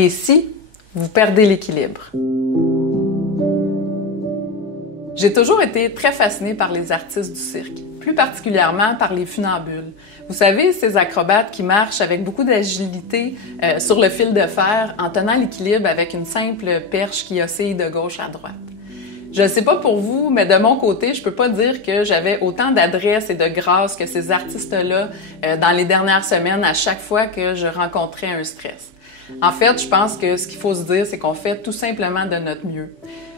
Et si vous perdez l'équilibre? J'ai toujours été très fascinée par les artistes du cirque, plus particulièrement par les funambules. Vous savez, ces acrobates qui marchent avec beaucoup d'agilité sur le fil de fer en tenant l'équilibre avec une simple perche qui oscille de gauche à droite. Je ne sais pas pour vous, mais de mon côté, je peux pas dire que j'avais autant d'adresse et de grâce que ces artistes-là dans les dernières semaines à chaque fois que je rencontrais un stress. En fait, je pense que ce qu'il faut se dire, c'est qu'on fait tout simplement de notre mieux.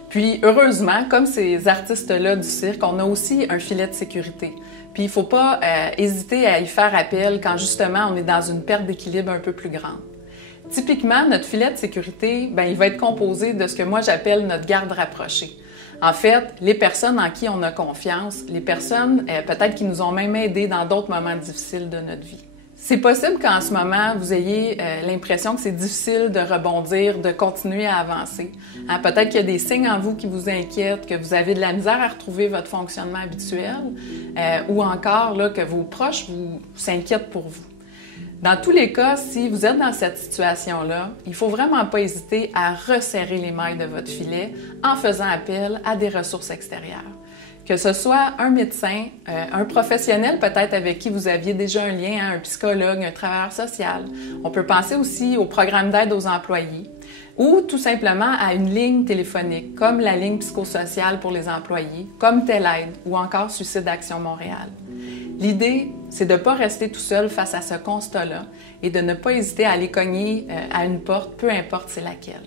Puis, heureusement, comme ces artistes-là du cirque, on a aussi un filet de sécurité. Puis, il ne faut pas hésiter à y faire appel quand, justement, on est dans une perte d'équilibre un peu plus grande. Typiquement, notre filet de sécurité, il va être composé de ce que moi j'appelle notre garde rapprochée. En fait, les personnes en qui on a confiance, les personnes peut-être qui nous ont même aidés dans d'autres moments difficiles de notre vie. C'est possible qu'en ce moment, vous ayez l'impression que c'est difficile de rebondir, de continuer à avancer. Peut-être qu'il y a des signes en vous qui vous inquiètent, que vous avez de la misère à retrouver votre fonctionnement habituel, ou encore là, que vos proches s'inquiètent pour vous. Dans tous les cas, si vous êtes dans cette situation-là, il ne faut vraiment pas hésiter à resserrer les mailles de votre filet en faisant appel à des ressources extérieures. Que ce soit un médecin, un professionnel peut-être avec qui vous aviez déjà un lien, un psychologue, un travailleur social. On peut penser aussi au programme d'aide aux employés ou tout simplement à une ligne téléphonique comme la ligne psychosociale pour les employés, comme Telle Aide ou encore Suicide Action Montréal. L'idée, c'est de ne pas rester tout seul face à ce constat-là et de ne pas hésiter à aller cogner à une porte, peu importe c'est laquelle.